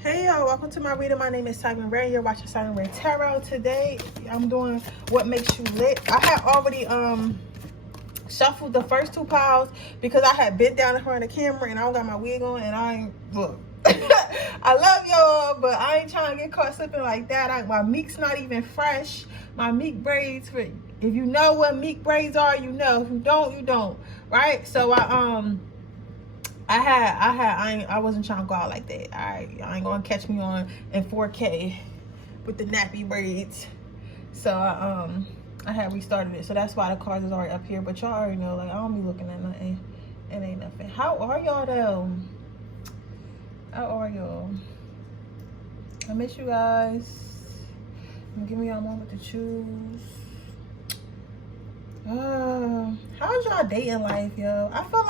Hey y'all, welcome to my reading. My name is Siren Redd. You're watching Siren Redd Tarot. Today I'm doing what makes you lit. I had already shuffled the first two piles because I had bent down in front of the camera and I don't got my wig on and I ain't look. I love y'all, but I ain't trying to get caught slipping like that. My meek's not even fresh. My meek braids, if you know what meek braids are, you know. If you don't, you don't. Right? So I wasn't trying to go out like that. I ain't gonna catch me on in 4K with the nappy braids. So I had restarted it. So that's why the cards is already up here. But y'all already know, like, I don't be looking at nothing. It ain't nothing. How are y'all though? How are y'all? I miss you guys. Give me y'all a moment to choose. How's y'all dating life, yo? I feel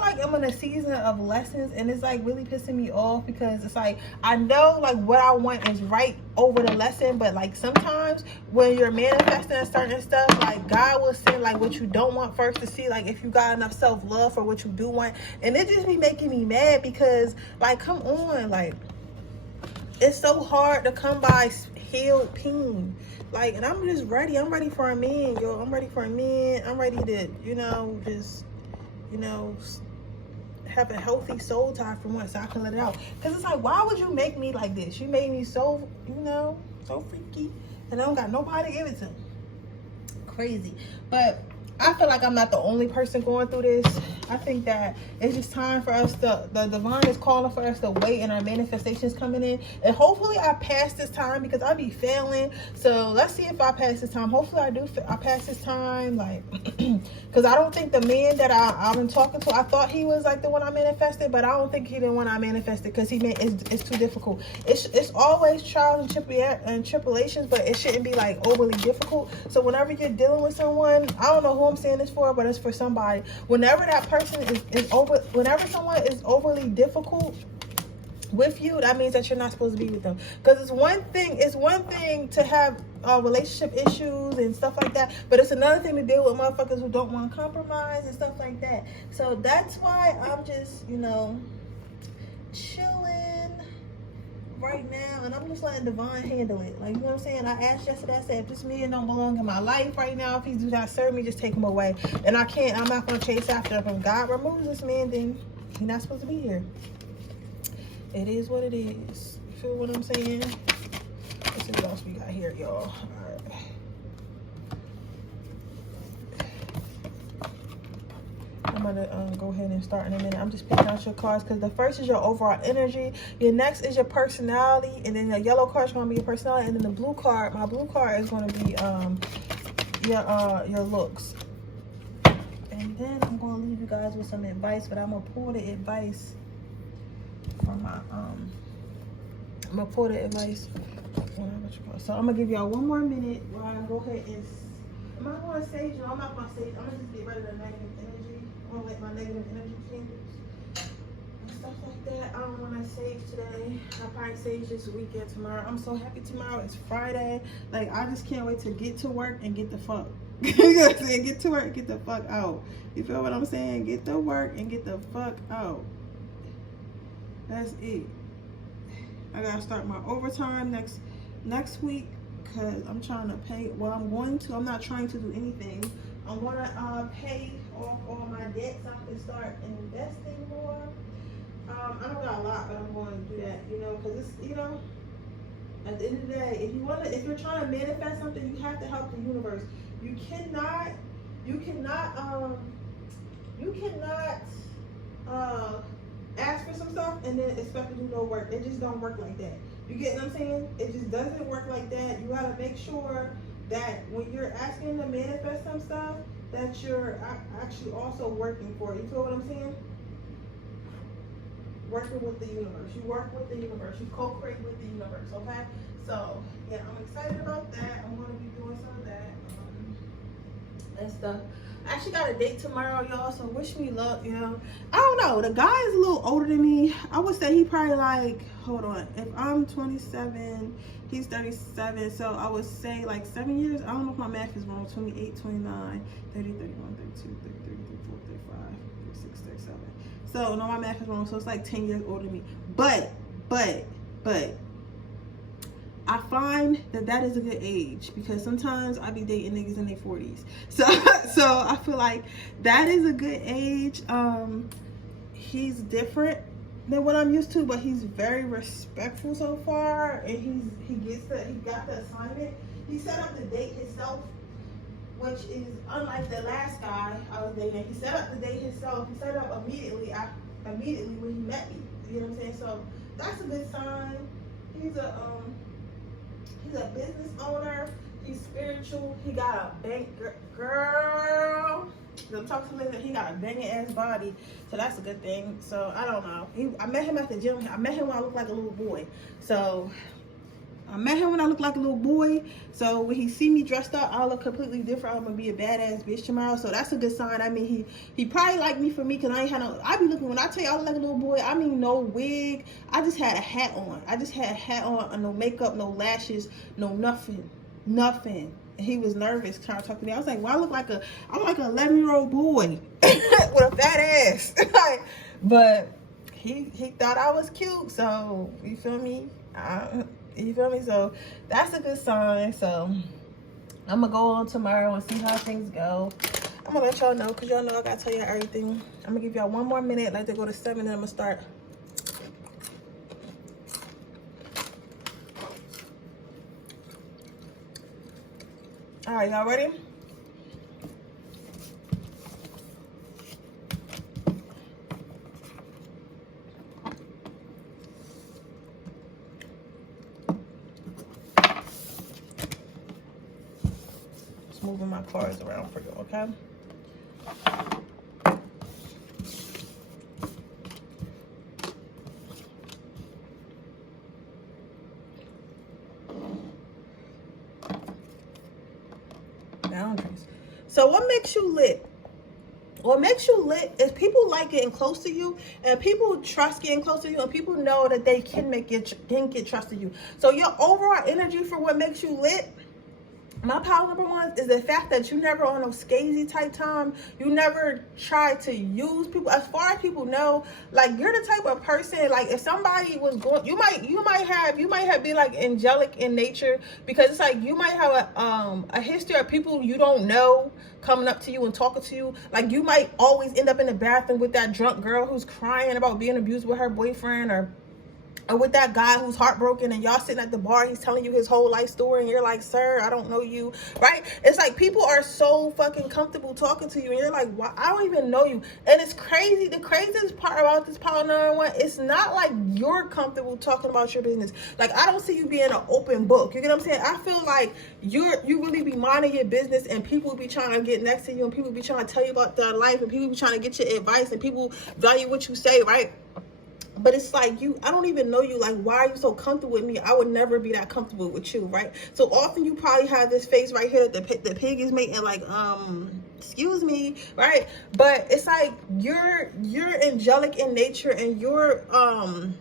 like I'm in a season of lessons, and it's like really pissing me off because it's like I know like what I want is right over the lesson, but like sometimes when you're manifesting a certain stuff, like God will send like what you don't want first to see like if you got enough self-love for what you do want, and it just be making me mad because like come on, like it's so hard to come by healed peen. Like, and I'm just ready. I'm ready for a man, yo. I'm ready for a man. I'm ready to, just, have a healthy soul tie for once so I can let it out. Because it's like, why would you make me like this? You made me so, so freaky. And I don't got nobody to give it to. Crazy. But I feel like I'm not the only person going through this. I think that it's just time for us the divine is calling for us to wait and our manifestations coming in. And hopefully I pass this time because I be failing. So let's see if I pass this time. Hopefully I pass this time. Like, because I don't think the man that I've been talking to, I thought he was like the one I manifested, but I don't think he the one I manifested because it's too difficult. It's always trials and tribulations, but it shouldn't be like overly difficult. So whenever you're dealing with someone, I don't know who I'm saying this for, but it's for somebody. Whenever that person whenever someone is overly difficult with you, that means that you're not supposed to be with them. Because it's one thing to have relationship issues and stuff like that, but it's another thing to deal with motherfuckers who don't want to compromise and stuff like that. So that's why I'm just chilling right now, and I'm just letting divine handle it. Like, you know what I'm saying? I asked yesterday, I said, if this man don't belong in my life right now, if he do not serve me, just take him away. And I'm not going to chase after him. If God removes this man, then he's not supposed to be here. It is what it is. You feel what I'm saying? Let's see what else we got here, y'all. All right. I'm gonna go ahead and start in a minute. I'm just picking out your cards because the first is your overall energy, your next is your personality, and then the yellow card is going to be your personality, and then the blue card, my blue card is going to be your looks. And then I'm going to leave you guys with some advice, but I'm gonna pull the advice from my I'm gonna pull the advice. So I'm gonna give y'all one more minute while I go ahead and am I going to stage? No, I'm not going to stage. I'm gonna just get rid of the negative energy. I don't like my negative energy changes and stuff like that. I don't want to sage today. I'll probably sage this weekend tomorrow. I'm so happy tomorrow. It's Friday. Like, I just can't wait to get to work and get the fuck. Get to work and get the fuck out. You feel what I'm saying? Get to work and get the fuck out. That's it. I gotta start my overtime next week because I'm trying to pay. Well, I'm not trying to do anything. I'm gonna pay off all my debts so I can start investing more. I don't got a lot, but I'm going to do that, because it's, at the end of the day, if you're trying to manifest something, you have to help the universe. You cannot ask for some stuff and then expect to do no work. It just don't work like that. You get what I'm saying? It just doesn't work like that. You gotta make sure that when you're asking to manifest some stuff, that you're actually also working for it. You feel what I'm saying? Working with the universe. You work with the universe. You co-create with the universe, okay? So, yeah, I'm excited about that. I'm gonna be doing some of that and stuff. I actually got a date tomorrow, y'all, so wish me luck, I don't know. The guy is a little older than me. I would say he probably like, hold on. If I'm 27, he's 37. So I would say like 7 years. I don't know if my math is wrong. 28, 29, 30, 31, 32, 33, 34, 35, 36, 37. So no, my math is wrong. So it's like 10 years older than me. But But I find that is a good age, because sometimes I be dating niggas in their 40s. So I feel like that is a good age. He's different than what I'm used to, but he's very respectful so far, and he got the assignment. He set up to date himself, which is unlike the last guy I was dating. He set up to date himself. He set up immediately when he met me. You know what I'm saying? So that's a good sign. He's a business owner. He's spiritual. He got a bank girl. I'm talking to him. He got a banging ass body, so that's a good thing. So I don't know. I met him at the gym. I met him when I looked like a little boy. So when he see me dressed up, I'll look completely different. I'm gonna be a badass bitch tomorrow. So that's a good sign. I mean, he probably liked me for me, because I ain't had no. I be looking, when I tell you I look like a little boy, I mean no wig. I just had a hat on. And no makeup, no lashes, no nothing. And he was nervous trying to talk to me. I was like, well, I'm like an 11-year-old boy with a fat ass. But he thought I was cute. So you feel me? So that's a good sign. So I'm gonna go on tomorrow and see how things go. I'm gonna let y'all know, because y'all know I gotta tell you everything. I'm gonna give y'all one more minute, like to go to 7, and I'm gonna start. All right, y'all ready? Moving my cards around for you, okay? Boundaries. So what makes you lit? What makes you lit is people like getting close to you, and people trust getting close to you, and people know that they can get trust to you. So your overall energy for what makes you lit, my power number 1 is the fact that you never on no scazy type time. You never try to use people. As far as people know, like, you're the type of person, like, if somebody was going, you might have be like angelic in nature, because it's like you might have a history of people you don't know coming up to you and talking to you. Like, you might always end up in the bathroom with that drunk girl who's crying about being abused with her boyfriend, or with that guy who's heartbroken, and y'all sitting at the bar, he's telling you his whole life story, and you're like, sir, I don't know you, right? It's like people are so fucking comfortable talking to you, and you're like, why? I don't even know you. And it's crazy. The craziest part about this power number 1, it's not like you're comfortable talking about your business. Like, I don't see you being an open book. You get what I'm saying? I feel like you really be minding your business, and people be trying to get next to you, and people be trying to tell you about their life, and people be trying to get your advice, and people value what you say, right? But it's like, I don't even know you. Like, why are you so comfortable with me? I would never be that comfortable with you, right? So often you probably have this face right here that the pig is making, like, excuse me, right? But it's like you're angelic in nature, and you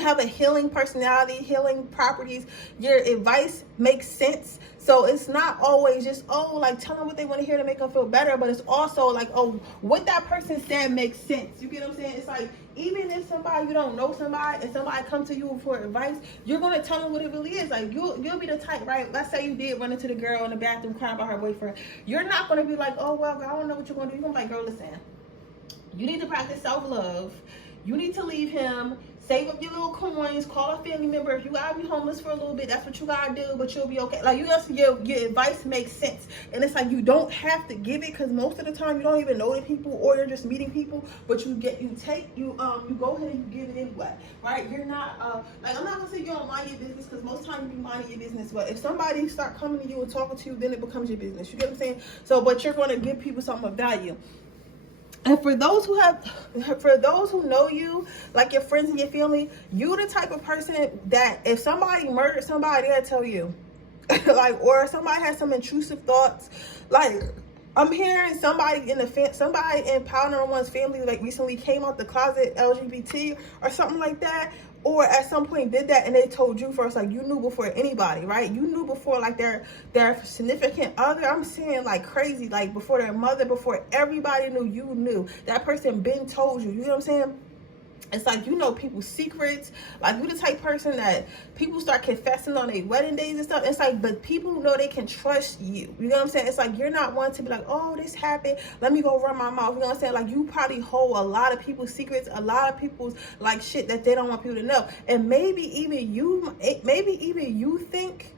have a healing personality, healing properties. Your advice makes sense. So it's not always just, like, tell them what they want to hear to make them feel better, but it's also like, what that person said makes sense. You get what I'm saying? It's like, even if you don't know somebody, and somebody comes to you for advice, you're going to tell them what it really is. Like, you'll be the type, right? Let's say you did run into the girl in the bathroom crying about her boyfriend. You're not going to be like, oh, well, girl, I don't know what you're going to do. You're going to be like, girl, listen, you need to practice self-love. You need to leave him. Save up your little coins, call a family member. If you gotta be homeless for a little bit, that's what you gotta do, but you'll be okay. Like, your advice makes sense. And it's like, you don't have to give it, because most of the time you don't even know the people, or you're just meeting people, but you go ahead and you give it anyway, right? You're not, like, I'm not gonna say you don't mind your business, because most times you be minding your business, but if somebody start coming to you and talking to you, then it becomes your business. You get what I'm saying? So, but you're gonna give people something of value. And for those who know you, like your friends and your family, you the type of person that if somebody murdered somebody, they'll tell you. Like, or somebody has some intrusive thoughts. Like, I'm hearing somebody in Power Number 1's family, like, recently came out the closet LGBT or something like that. Or at some point did that, and they told you first. Like, you knew before anybody, right? You knew before, like, their significant other. I'm saying, like, crazy, like, before their mother, before everybody knew, you knew. That person been told you. You know what I'm saying? It's like, you know, people's secrets. Like, you the type person that people start confessing on their wedding days and stuff. It's like, but people know they can trust you. You know what I'm saying? It's like, you're not one to be like, oh, this happened, let me go run my mouth. You know what I'm saying? Like, you probably hold a lot of people's secrets, a lot of people's, like, shit that they don't want people to know. And maybe even you think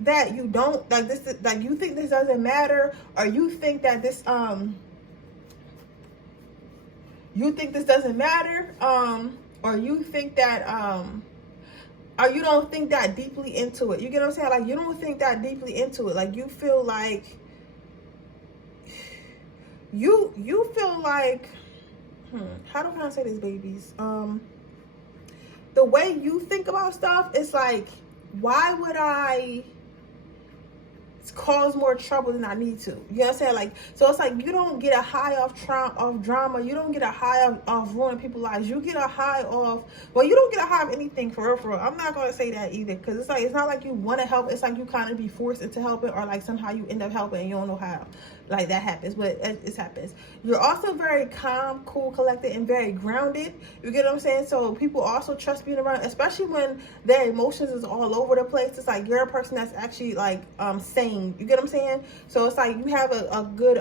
that you don't, like, this, like, you think this doesn't matter, or you think that this, you think this doesn't matter, or you think that, or you don't think that deeply into it. You get what I'm saying? Like, you don't think that deeply into it. Like, you feel like, you feel like, how do I say this, babies? The way you think about stuff, it's like, why would I cause more trouble than I need to? You know what I'm saying? Like, so it's like, you don't get a high off drama. You don't get a high off ruining people's lives. You get a high off, well, you don't get a high of anything, for real. I'm not going to say that either, because it's like, it's not like you want to help. It's like you kind of be forced into helping, or like somehow you end up helping and you don't know how. Like, that happens, but it happens. You're also very calm, cool, collected, and very grounded. You get what I'm saying? So people also trust being around, especially when their emotions is all over the place. It's like, you're a person that's actually like sane. You get what I'm saying? So it's like, you have a good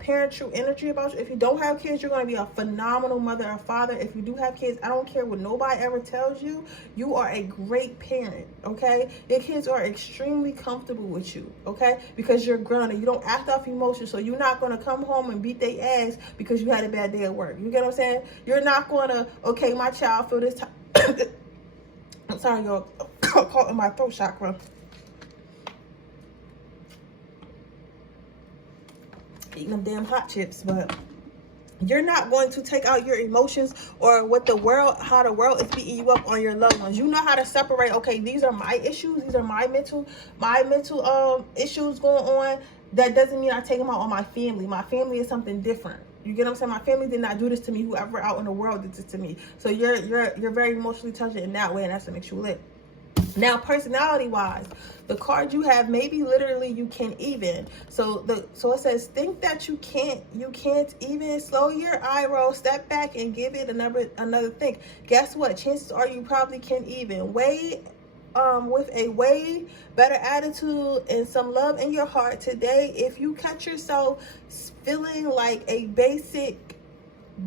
parental energy about you. If you don't have kids, you're going to be a phenomenal mother or father. If you do have kids, I don't care what nobody ever tells you, you are a great parent. Okay, your kids are extremely comfortable with you. Okay, because you're grounded. You don't act off emotions, so you're not going to come home and beat their ass because you had a bad day at work. You get what I'm saying? You're not going to, okay, my child feel this time. I'm sorry, y'all. Caught in my throat chakra. Eating them damn hot chips, but you're not going to take out your emotions or what the world, how the world is beating you up on your loved ones. You know how to separate, okay, these are my issues, these are my mental issues going on. That doesn't mean I take them out on my family. My family is something different. You get what I'm saying? My family did not do this to me. Whoever out in the world did this to me. So you're very emotionally touched in that way, and that's what makes you lit. Now, personality wise, the card you have, maybe literally you can even. So it says, think that you can't even. Slow your eye roll, step back, and give it another think. Guess what? Chances are you probably can even. With a way better attitude and some love in your heart today, if you catch yourself feeling like a basic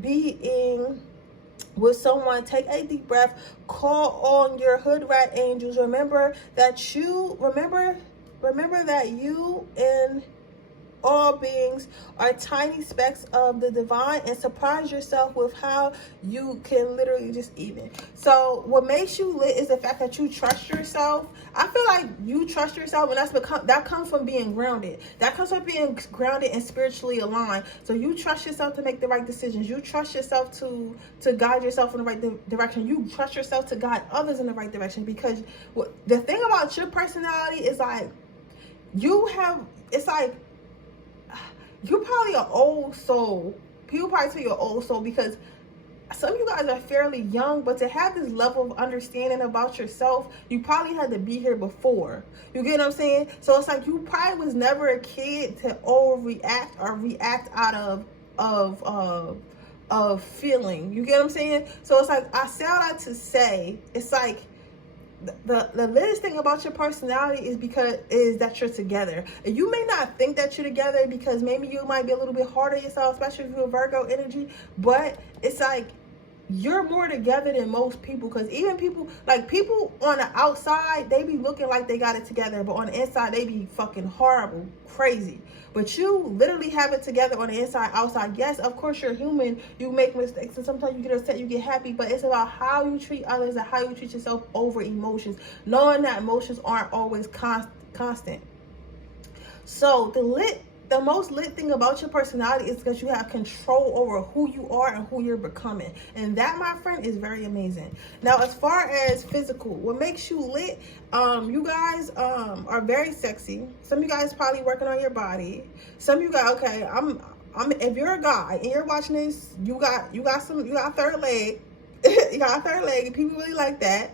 being with someone, take a deep breath, call on your hood rat angels. Remember that you and all beings are tiny specks of the divine, and surprise yourself with how you can literally just even. So what makes you lit is the fact that you trust yourself. I feel like you trust yourself, and that comes from being grounded. That comes from being grounded and spiritually aligned. So you trust yourself to make the right decisions. You trust yourself to guide yourself in the right direction. You trust yourself to guide others in the right direction, because the thing about your personality is like, it's like, you're probably an old soul. People probably say you're an old soul because some of you guys are fairly young, but to have this level of understanding about yourself, you probably had to be here before. You get what I'm saying? So it's like, you probably was never a kid to overreact or react out of feeling. You get what I'm saying? So it's like, I say all that to say, it's like, the latest thing about your personality is that you're together. And you may not think that you're together because maybe you might be a little bit hard on yourself, especially if you're a Virgo energy, but it's like, you're more together than most people, because even people on the outside, they be looking like they got it together, but on the inside they be fucking horrible, crazy. But you literally have it together on the inside, outside. Yes, of course you're human, you make mistakes, and sometimes you get upset, you get happy, but it's about how you treat others and how you treat yourself over emotions, knowing that emotions aren't always constant. So the most lit thing about your personality is because you have control over who you are and who you're becoming. And that, my friend, is very amazing. Now, as far as physical, what makes you lit, you guys are very sexy. Some of you guys probably working on your body. Some of you guys, okay, if you're a guy and you're watching this, you got third leg. You got a third leg, and people really like that.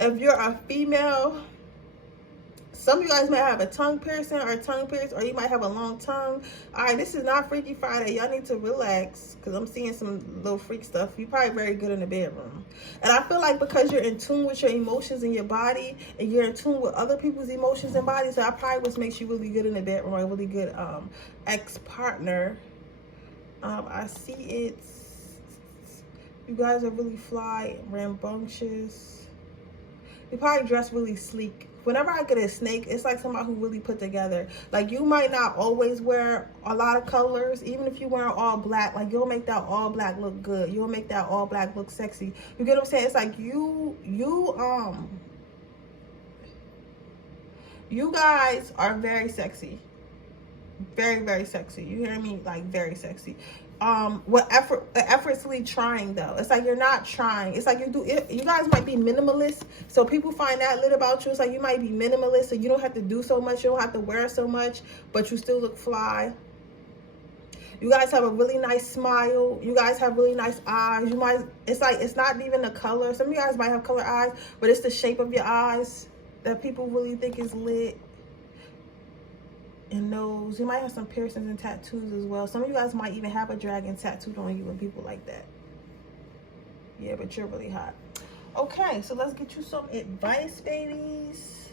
If you're a female, Some of you guys might have a tongue piercing or tongue pierce, or you might have a long tongue. All right, this is not Freaky Friday. Y'all need to relax, because I'm seeing some little freak stuff. You're probably very good in the bedroom. And I feel like because you're in tune with your emotions in your body, and you're in tune with other people's emotions and bodies, so that probably what makes you really good in the bedroom, or a really good ex-partner. I see it. You guys are really fly, rambunctious. You probably dress really sleek. Whenever I get a snake, it's like somebody who really put together. Like, you might not always wear a lot of colors. Even if you wear all black, like, you'll make that all black look good. You'll make that all black look sexy. You get what I'm saying? It's like you guys are very sexy. Very, very sexy. You hear me? Like, very sexy. Effortlessly trying, though. It's like you're not trying. It's like you guys might be minimalist, so people find that lit about you. It's like you might be minimalist, so you don't have to do so much, you don't have to wear so much, but you still look fly. You guys have a really nice smile. You guys have really nice eyes. It's like, it's not even the color. Some of you guys might have color eyes, but it's the shape of your eyes that people really think is lit. And nose. You might have some piercings and tattoos as well. Some of you guys might even have a dragon tattooed on you and people like that. Yeah, but you're really hot. Okay, so let's get you some advice, babies.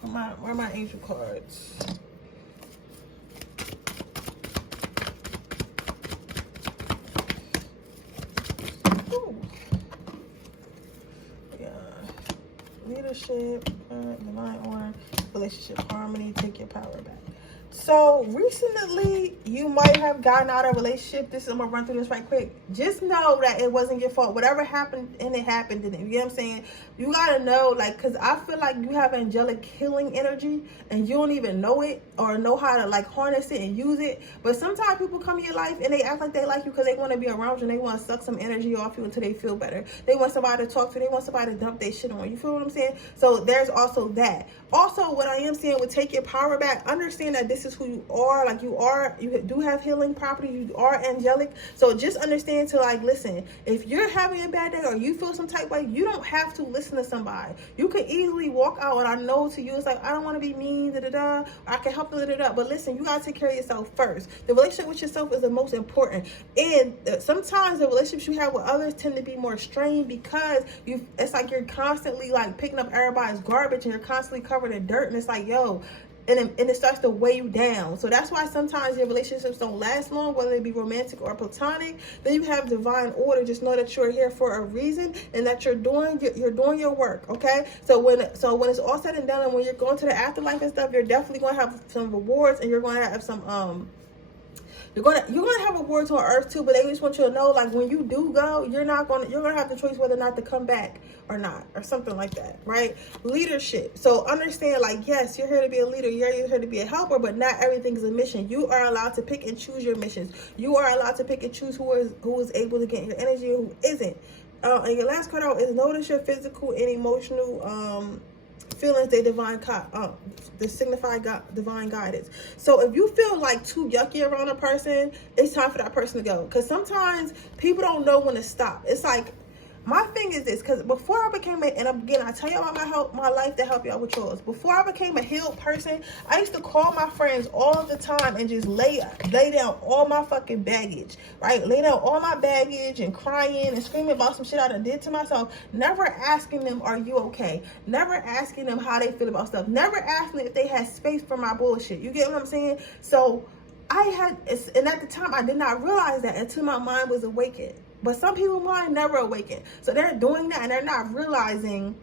Where are my angel cards? Ooh. Yeah. Leadership, divine order, relationship harmony, take your power back. So recently, you might have gotten out of a relationship. I'm gonna run through this right quick. Just know that it wasn't your fault. Whatever happened, and it happened, and you know what I'm saying? You gotta know, like, because I feel like you have angelic healing energy, and you don't even know it or know how to, like, harness it and use it. But sometimes people come in your life and they act like they like you because they want to be around you and they want to suck some energy off you until they feel better. They want somebody to talk to. They want somebody to dump their shit on. You feel what I'm saying? So there's also that. Also, what I am saying would take your power back. Understand that this is who you are. Like, you do have healing properties. You are angelic. So just understand to, like, listen, if you're having a bad day or you feel some type of way, you don't have to listen to somebody. You can easily walk out, and I know to you, it's like, I don't want to be mean, or I can help but listen, you gotta take care of yourself first. The relationship with yourself is the most important. And sometimes the relationships you have with others tend to be more strained because it's like you're constantly, like, picking up everybody's garbage, and you're constantly covered in dirt, and it's like, yo, and it starts to weigh you down. So that's why sometimes your relationships don't last long, whether it be romantic or platonic. Then you have divine order. Just know that you're here for a reason, and that you're doing your work. Okay. So when it's all said and done, and when you're going to the afterlife and stuff, you're definitely going to have some rewards, and you're going to have some you're gonna have rewards on earth too. But they just want you to know, like, when you do go, you're gonna have the choice whether or not to come back or not, or something like that, right? Leadership. So understand, like, yes, you're here to be a leader, you're here to be a helper, but not everything's a mission. You are allowed to pick and choose your missions. You are allowed to pick and choose who is able to get your energy and who isn't. And your last card out is notice your physical and emotional feelings. They signify divine guidance. So if you feel like too yucky around a person, it's time for that person to go. Because sometimes people don't know when to stop. It's like, my thing is this, because before I became and again, I tell you about my life to help y'all with yours. Before I became a healed person, I used to call my friends all the time and just lay down all my fucking baggage, right? Lay down all my baggage and crying and screaming about some shit I done did to myself. Never asking them, are you okay? Never asking them how they feel about stuff. Never asking them if they had space for my bullshit. You get what I'm saying? So and at the time, I did not realize that until my mind was awakened. But some people's mind never awakened. So they're doing that, and they're not realizing,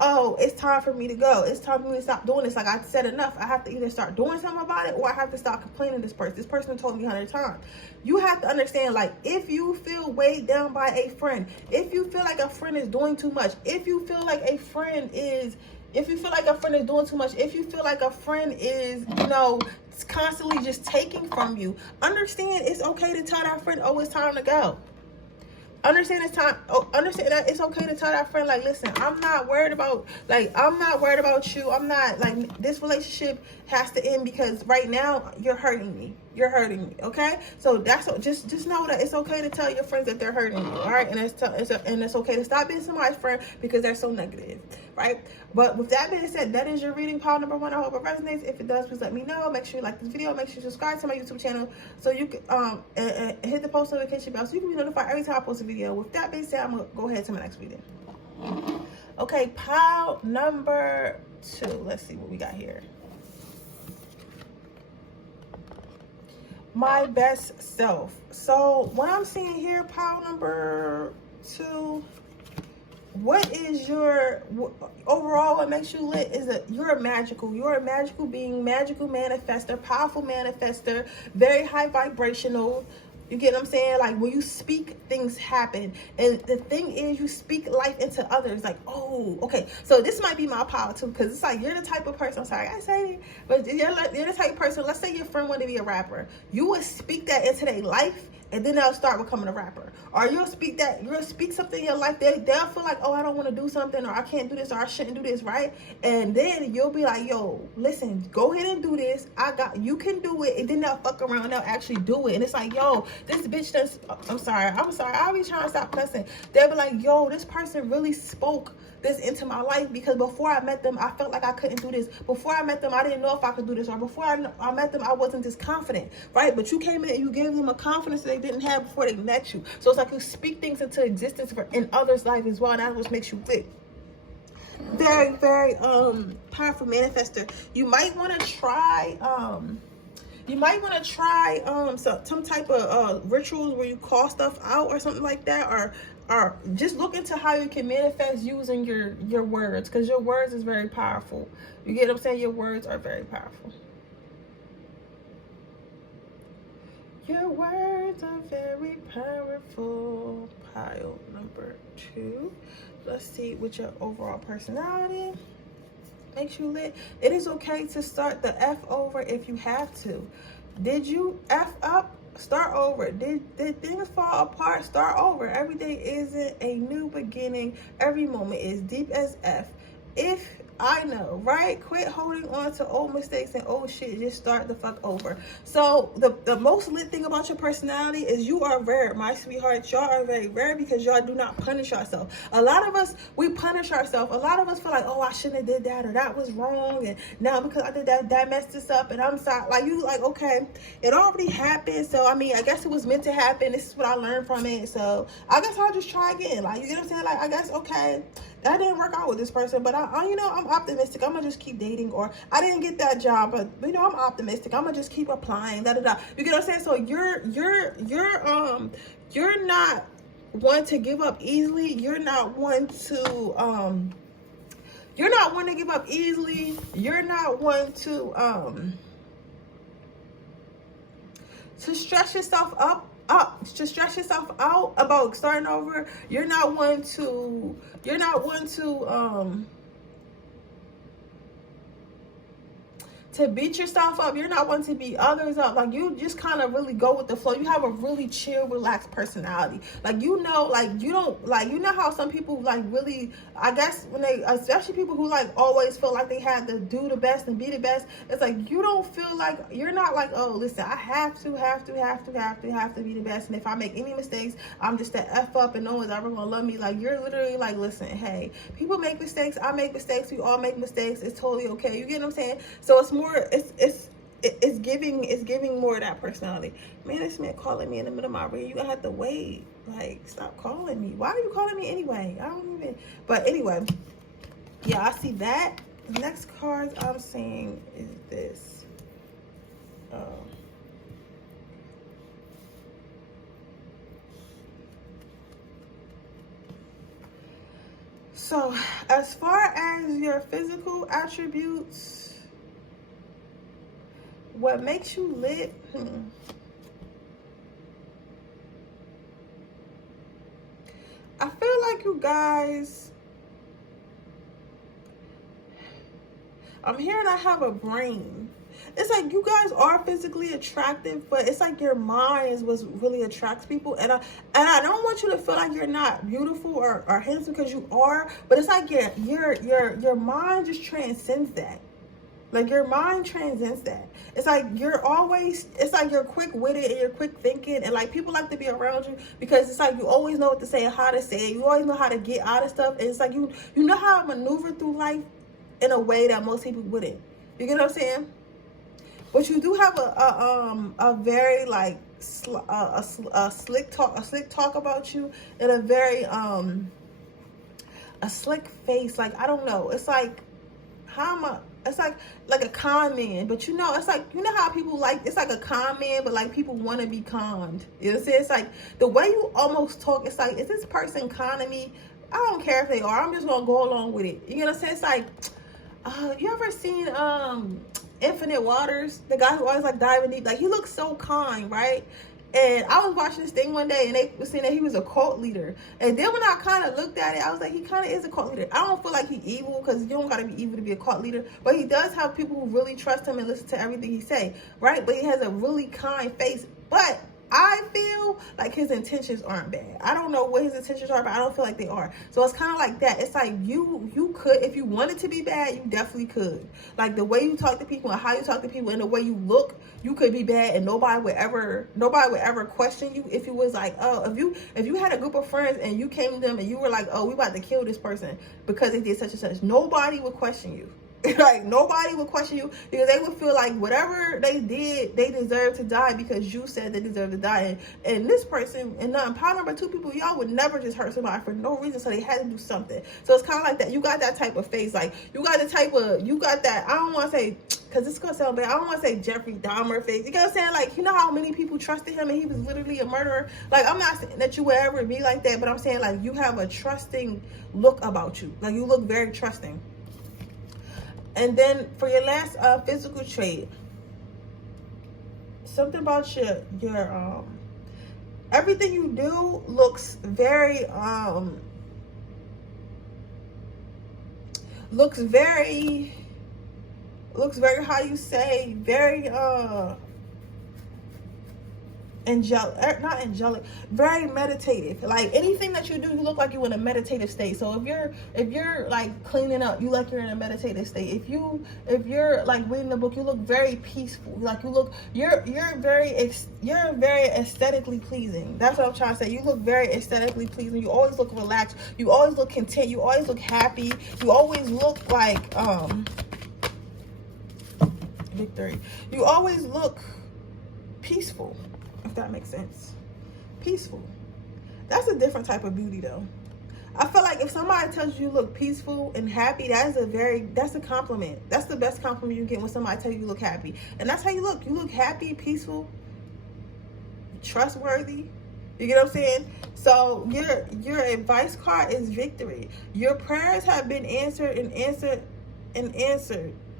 oh, it's time for me to go. It's time for me to stop doing this. Like, I said enough. I have to either start doing something about it, or I have to stop complaining to this person. This person told me 100 times. You have to understand, like, if you feel weighed down by a friend, if you feel like a friend is doing too much, if you feel like a friend is doing too much, if you feel like a friend is, constantly just taking from you, understand it's okay to tell that friend, oh, it's time to go. Understand that it's okay to tell that friend, like, listen, I'm not worried about you. I'm not, like, this relationship has to end because right now you're hurting me. you're hurting me, okay? So that's just know that it's okay to tell your friends that they're hurting you, all right? And it's okay to stop being somebody's friend because they're so negative, right? But with that being said, that is your reading pile number 1. I hope it resonates. If it does, please let me know. Make sure you like this video. Make sure you subscribe to my YouTube channel so you can and hit the post notification bell so you can be notified every time I post a video. With that being said, I'm gonna go ahead to my next reading. Okay, pile number 2. Let's see what we got here. My best self. So what I'm seeing here, pile number 2, what is your overall, what makes you lit is that you're a magical being, magical manifester, powerful manifester, very high vibrational. You get what I'm saying? Like when you speak, things happen. And the thing is, you speak life into others. Like, oh, okay. So this might be my power too, because it's like you're the type of person. I'm sorry, I say it, but you're the type of person. Let's say your friend wanted to be a rapper. You would speak that into their life, and then they'll start becoming a rapper. Or you'll speak something in your life. They'll feel like, oh, I don't want to do something, or I can't do this, or I shouldn't do this, right? And then you'll be like, yo, listen, go ahead and do this. You can do it. And then they'll fuck around and they'll actually do it. And it's like, yo, this bitch does. I'm sorry. I'll be trying to stop cussing. They'll be like, yo, this person really spoke this into my life, because before I met them, I felt like I couldn't do this. Before I met them, I didn't know if I could do this, or before I met them, I wasn't this confident, right? But you came in and you gave them a confidence that they didn't have before they met you. So it's like you speak things into existence in others' life as well, and that's what makes you lit. Very, very powerful manifester. You might want to try some type of rituals where you call stuff out or something like that, or just look into how you can manifest using your words, because your words is very powerful. You get what I'm saying? Your words are very powerful. Your words are very powerful. Pile number 2. Let's see what your overall personality makes you lit. It is okay to start the F over if you have to. Did you F up? Start over. Did things fall apart? Start over. Every day isn't a new beginning. Every moment is deep as F. If I know, right? Quit holding on to old mistakes and old shit. Just start the fuck over. So the most lit thing about your personality is you are rare, my sweetheart. Y'all are very rare because y'all do not punish yourself. A lot of us, we punish ourselves. A lot of us feel like, oh, I shouldn't have did that, or that was wrong, and now because I did that messed this up, and I'm sorry. Like, you like, okay, it already happened. So I mean, I guess it was meant to happen. This is what I learned from it. So I guess I'll just try again. Like, you get what I'm saying? Like, I guess, okay, that didn't work out with this person, but I'm optimistic. I'm gonna just keep dating. Or I didn't get that job, but I'm optimistic. I'm gonna just keep applying. You get what I'm saying? So you're not one to give up easily. You're not one to give up easily. You're not one to stress yourself to stress yourself out about starting over. You're not one to beat yourself up. You're not one to beat others up. Like, you just kind of really go with the flow. You have a really chill, relaxed personality. Like, you know how some people like really, I guess when they, especially people who like always feel like they have to do the best and be the best. It's like, you don't feel like, you're not like, oh, listen, I have to be the best. And if I make any mistakes, I'm just an F up and no one's ever gonna love me. Like, you're literally like, listen, hey, people make mistakes. I make mistakes. We all make mistakes. It's totally okay. You get what I'm saying? So it's more, it's giving more of that personality. Man, this man calling me in the middle of my read. You gonna have to wait. Like, stop calling me. Why are you calling me anyway? I don't even. But anyway, yeah, I see that. The next card I'm seeing is this. So as far as your physical attributes, what makes you lit? I feel like you guys, I'm hearing I have a brain. It's like you guys are physically attractive, but it's like your mind is what really attracts people. And I don't want you to feel like you're not beautiful or handsome, because you are. But it's like your mind just transcends that. Like, your mind transcends that. It's like you're always, it's like you're quick-witted and you're quick thinking, and like people like to be around you because it's like you always know what to say and how to say it. You always know how to get out of stuff. And it's like you know how to maneuver through life in a way that most people wouldn't. You get what I'm saying? But you do have a very like a slick talk about you, and a very a slick face. Like, I don't know. It's like, how am I? It's like a con man, but you know, it's like, you know how people like, it's like a con man, but like people want to be conned. You know what I'm saying? It's like the way you almost talk. It's like, is this person conning me? I don't care if they are. I'm just gonna go along with it. You know what I'm saying? It's like, you ever seen Infinite Waters? The guy who always like diving deep. Like, he looks so kind, right? And I was watching this thing one day, and they were saying that he was a cult leader. And then when I kind of looked at it, I was like, he kind of is a cult leader. I don't feel like he's evil, because you don't got to be evil to be a cult leader. But he does have people who really trust him and listen to everything he say, right? But he has a really kind face. But I feel like his intentions aren't bad. I don't know what his intentions are, but I don't feel like they are. So it's kind of like that. It's like you could, if you wanted to be bad, you definitely could. Like, the way you talk to people and how you talk to people and the way you look, you could be bad, and nobody would ever question you. If you was like, oh, if you had a group of friends and you came to them and you were like, oh, we about to kill this person because they did such and such, nobody would question you. Like, nobody would question you, because they would feel like whatever they did, they deserve to die because you said they deserve to die. And this person, and power number 2 people, y'all would never just hurt somebody for no reason, so they had to do something. So it's kind of like that. You got that type of face. Like, you got that, I don't want to say, because this is going to sound bad, I don't want to say Jeffrey Dahmer face. You know what I'm saying? Like, you know how many people trusted him and he was literally a murderer? Like, I'm not saying that you would ever be like that, but I'm saying, like, you have a trusting look about you. Like, you look very trusting. And then for your last physical trait, something about your everything you do looks very how you say, very not angelic, very meditative. Like, anything that you do, you look like you're in a meditative state. So if you're like cleaning up, you like you're in a meditative state. If you're like reading a book, you look very peaceful. Like, you're very aesthetically pleasing. That's what I'm trying to say. You look very aesthetically pleasing. You always look relaxed. You always look content. You always look happy. You always look like victory. You always look peaceful, if that makes sense. Peaceful. That's a different type of beauty, though. I feel like if somebody tells you look peaceful and happy, that's a compliment. That's the best compliment you get, when somebody tells you look happy. And that's how you look. You look happy, peaceful, trustworthy. You get what I'm saying? So your advice card is victory. Your prayers have been answered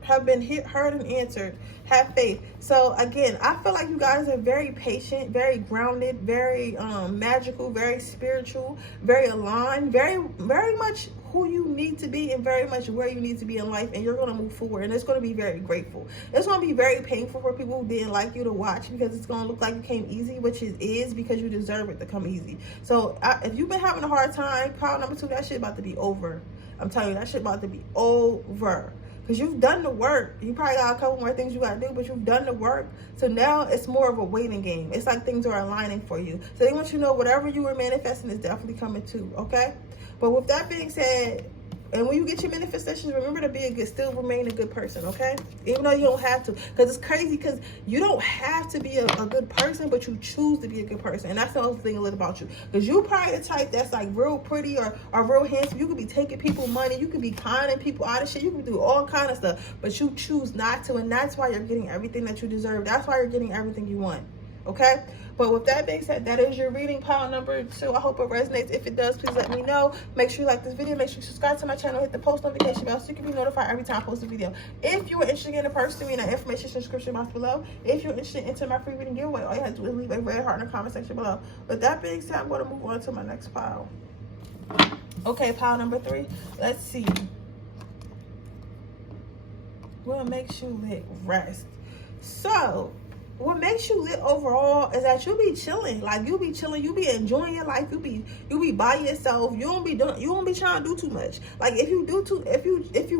have been heard and answered. Have faith. So again, I feel like you guys are very patient, very grounded, very magical, very spiritual, very aligned, very much who you need to be, and very much where you need to be in life, and you're going to move forward, and it's going to be very grateful. It's going to be very painful for people who didn't like you to watch, because it's going to look like you came easy, which it is, because you deserve it to come easy. So if you've been having a hard time, pile number 2, that shit about to be over. I'm telling you, that shit about to be over. Because you've done the work. You probably got a couple more things you got to do, but you've done the work. So now it's more of a waiting game. It's like things are aligning for you. So they want you to know whatever you were manifesting is definitely coming too, okay? But with that being said, and when you get your manifestations, remember to still remain a good person, okay? Even though you don't have to. Because it's crazy, because you don't have to be a good person, but you choose to be a good person. And that's the only thing a little about you. Because you probably the type that's like real pretty or real handsome. You could be taking people money. You could be conning people out of shit. You could do all kind of stuff. But you choose not to. And that's why you're getting everything that you deserve. That's why you're getting everything you want, okay? But with that being said, that is your reading, pile number 2. I hope it resonates. If it does, please let me know. Make sure you like this video. Make sure you subscribe to my channel. Hit the post notification bell so you can be notified every time I post a video. If you are interested in a person, that information is in the description box below. If you're interested in entering my free reading giveaway, all you have to do is leave a red heart in the comment section below. With that being said, I'm going to move on to my next pile. Okay, pile number 3. Let's see. What makes you let rest? So, what makes you lit overall is that you be chilling. Like, you be chilling, you be enjoying your life, you be by yourself. You don't be trying to do too much. Like, if you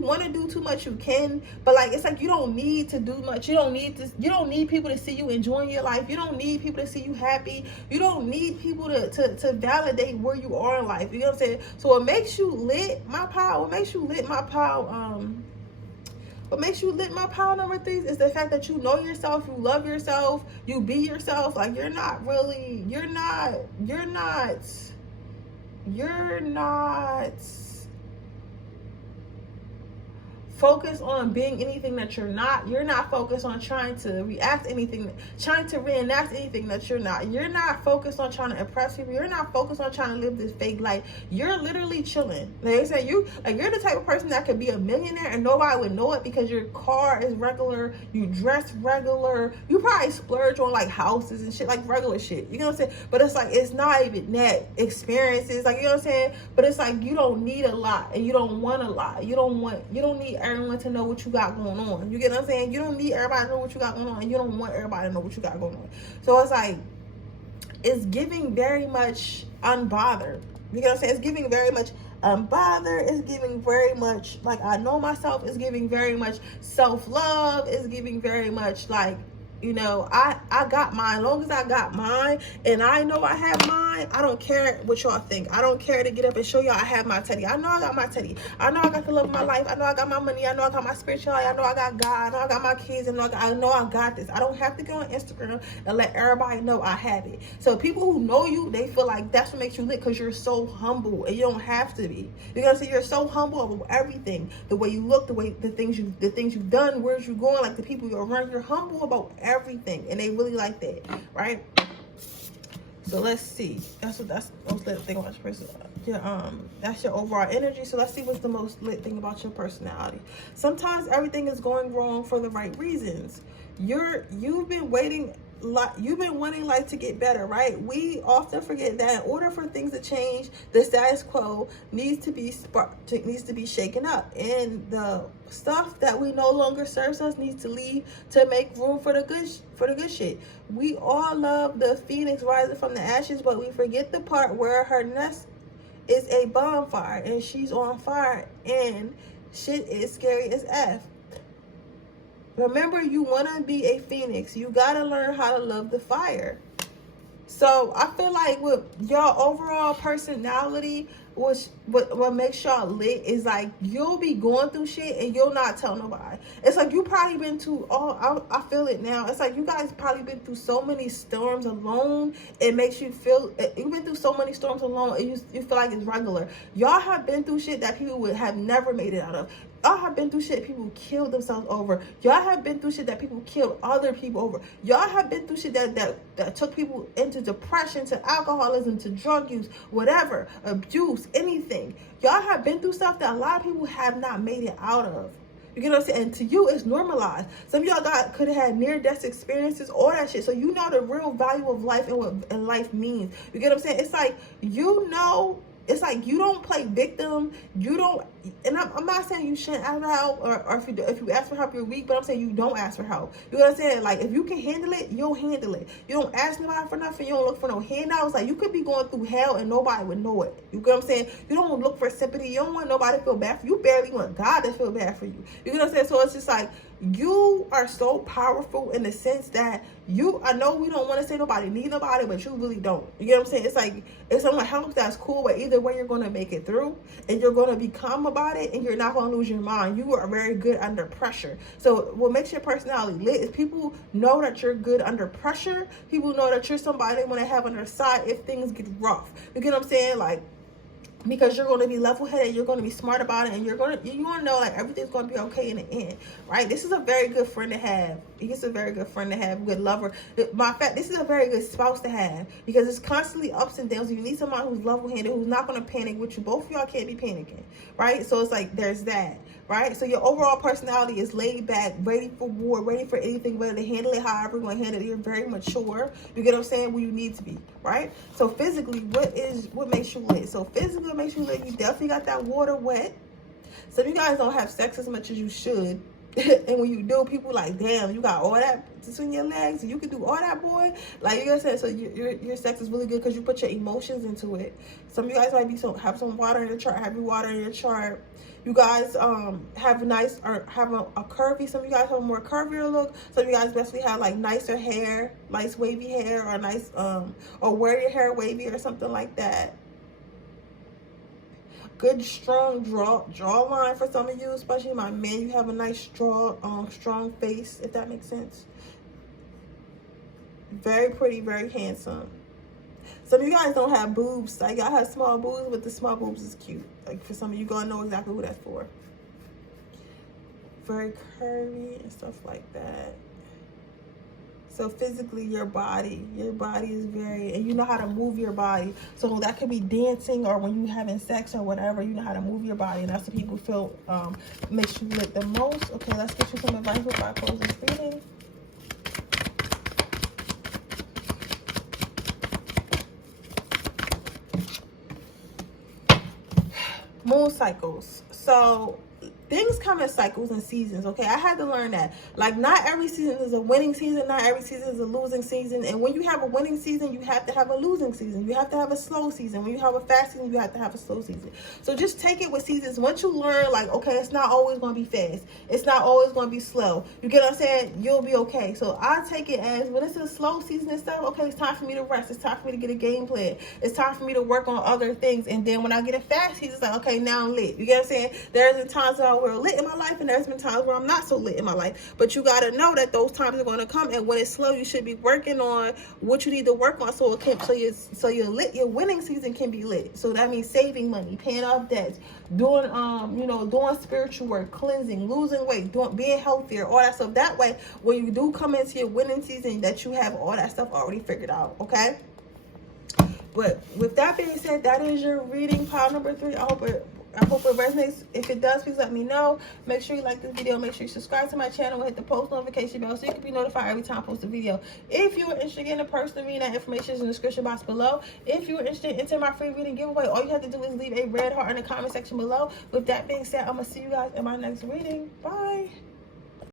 want to do too much, you can, but like, it's like you don't need to do much. You don't need people to see you enjoying your life. You don't need people to see you happy. You don't need people to validate where you are in life. You know what I'm saying? So what makes you lit, my power, what makes you lit my power number 3 is the fact that you know yourself, you love yourself, you be yourself. Like, you're not focused on being anything that you're not. You're not focused on trying to reenact anything that you're not. You're not focused on trying to impress people. You're not focused on trying to live this fake life. You're literally chilling. Like I said, you're the type of person that could be a millionaire and nobody would know it because your car is regular, you dress regular, you probably splurge on like houses and shit, like regular shit. You know what I'm saying? But it's like, it's not even that experiences, like, you know what I'm saying? But it's like, you don't need a lot and you don't want a lot. You don't need everyone to know what you got going on. You get what I'm saying? You don't need everybody to know what you got going on, and you don't want everybody to know what you got going on. So it's like, it's giving very much unbothered. You get what I'm saying? It's giving very much unbothered. It's giving very much like, I know myself. It's giving very much self-love. It's giving very much like, you know, I got mine. As long as I got mine and I know I have mine, I don't care what y'all think. I don't care to get up and show y'all I have my teddy. I know I got my teddy. I know I got the love of my life. I know I got my money. I know I got my spirituality. I know I got God. I know I got my kids. And I know I got this. I don't have to go on Instagram and let everybody know I have it. So people who know you, they feel like that's what makes you lit, because you're so humble and you don't have to be. You're gonna say you're so humble about everything. The way you look, the things you've done, where's you going, like the people you're around. You're humble about everything, and they really like that, right? So let's see. That's the thing about your personality. That's your overall energy. So let's see what's the most lit thing about your personality. Sometimes everything is going wrong for the right reasons. You've been wanting life to get better, right? We often forget that in order for things to change, the status quo needs to be shaken up, and the stuff that we no longer serves us needs to leave to make room for the good shit. We all love the phoenix rising from the ashes, but we forget the part where her nest is a bonfire and she's on fire and shit is scary as F. Remember, you want to be a phoenix. You got to learn how to love the fire. So I feel like with your overall personality, what makes y'all lit is like, you'll be going through shit and you'll not tell nobody. It's like you probably been through I feel it now. It's like you guys probably been through so many storms alone. It makes you feel, you've been through so many storms alone, and you feel like it's regular. Y'all have been through shit that people would have never made it out of. Y'all have been through shit people killed themselves over. Y'all have been through shit that people killed other people over. Y'all have been through shit that took people into depression, to alcoholism, to drug use, whatever, abuse, anything. Y'all have been through stuff that a lot of people have not made it out of. You get what I'm saying? And to you, it's normalized. Some of y'all could have had near-death experiences, all that shit. So you know the real value of life and what life means. You get what I'm saying? It's like, you know, it's like you don't play victim. You don't, and I'm not saying you shouldn't ask for help, or if you ask for help, you're weak, but I'm saying you don't ask for help. You know what I'm saying? Like, if you can handle it, you'll handle it. You don't ask nobody for nothing. You don't look for no handouts. Like, you could be going through hell and nobody would know it. You get what I'm saying? You don't look for sympathy. You don't want nobody to feel bad for you. You barely want God to feel bad for you. You get what I'm saying? So it's just like, you are so powerful in the sense that I know we don't want to say nobody need nobody, but you really don't. You get what I'm saying? It's like, if someone helps, that's cool, but either way, you're going to make it through, and you're going to be calm about it, and you're not going to lose your mind. You are very good under pressure. So what makes your personality lit is people know that you're good under pressure. People know that you're somebody they want to have on their side if things get rough. You get what I'm saying? Like, because you're going to be level-headed, you're going to be smart about it, and you want to know, like, everything's going to be okay in the end, right? This is a very good friend to have. He's a very good friend to have, good lover. Matter of fact, this is a very good spouse to have, because it's constantly ups and downs. You need someone who's level-headed, who's not going to panic with you. Both of y'all can't be panicking, right? So it's like, there's that, right? So your overall personality is laid back, ready for war, ready for anything, ready to handle it however you're going to handle it. You're very mature. You get what I'm saying? Where you need to be, right? So physically, what makes you lit? So physically, what makes you lit? You definitely got that water wet. Some of you guys don't have sex as much as you should. And when you do, people like, damn, you got all that between your legs, and you can do all that, boy. Like, you know what I'm saying? So your sex is really good because you put your emotions into it. Some of you guys might be have some water in your chart, heavy water in your chart. You guys have nice, or have a curvy. Some of you guys have a more curvier look. Some of you guys basically have like nicer hair, nice wavy hair, or nice or wear your hair wavy or something like that. Good strong jawline for some of you, especially my men. You have a nice strong face, if that makes sense. Very pretty, very handsome. Some of you guys don't have boobs. Like, y'all have small boobs, but the small boobs is cute. Like, for some of you, gonna know exactly who that's for. Very curvy and stuff like that. So physically, your body is very, and you know how to move your body. So that could be dancing, or when you having sex or whatever, you know how to move your body, and that's what people feel makes you lit the most. Okay, let's get you some advice before I close this reading. Moon cycles. So things come in cycles and seasons, okay? I had to learn that. Like, not every season is a winning season. Not every season is a losing season. And when you have a winning season, you have to have a losing season. You have to have a slow season. When you have a fast season, you have to have a slow season. So just take it with seasons. Once you learn, like, okay, it's not always going to be fast. It's not always going to be slow. You get what I'm saying? You'll be okay. So I take it as, when it's a slow season and stuff, okay, it's time for me to rest. It's time for me to get a game plan. It's time for me to work on other things. And then when I get a fast season, it's like, okay, now I'm lit. You get what I'm saying? There's been times where we're lit in my life, and there's been times where I'm not so lit in my life. But you got to know that those times are going to come, and when it's slow, you should be working on what you need to work on, so it can, so your winning season can be lit. So that means saving money, paying off debts, doing doing spiritual work, cleansing, losing weight, being healthier, all that stuff. That way, when you do come into your winning season, that you have all that stuff already figured out. Okay. But with that being said, that is your reading, pile number 3. I hope it resonates. If it does, please let me know. Make sure you like this video. Make sure you subscribe to my channel and hit the post notification bell so you can be notified every time I post a video. If you are interested in a personal reading, that information is in the description box below. If you are interested in entering my free reading giveaway, all you have to do is leave a red heart in the comment section below. With that being said, I'm going to see you guys in my next reading. Bye.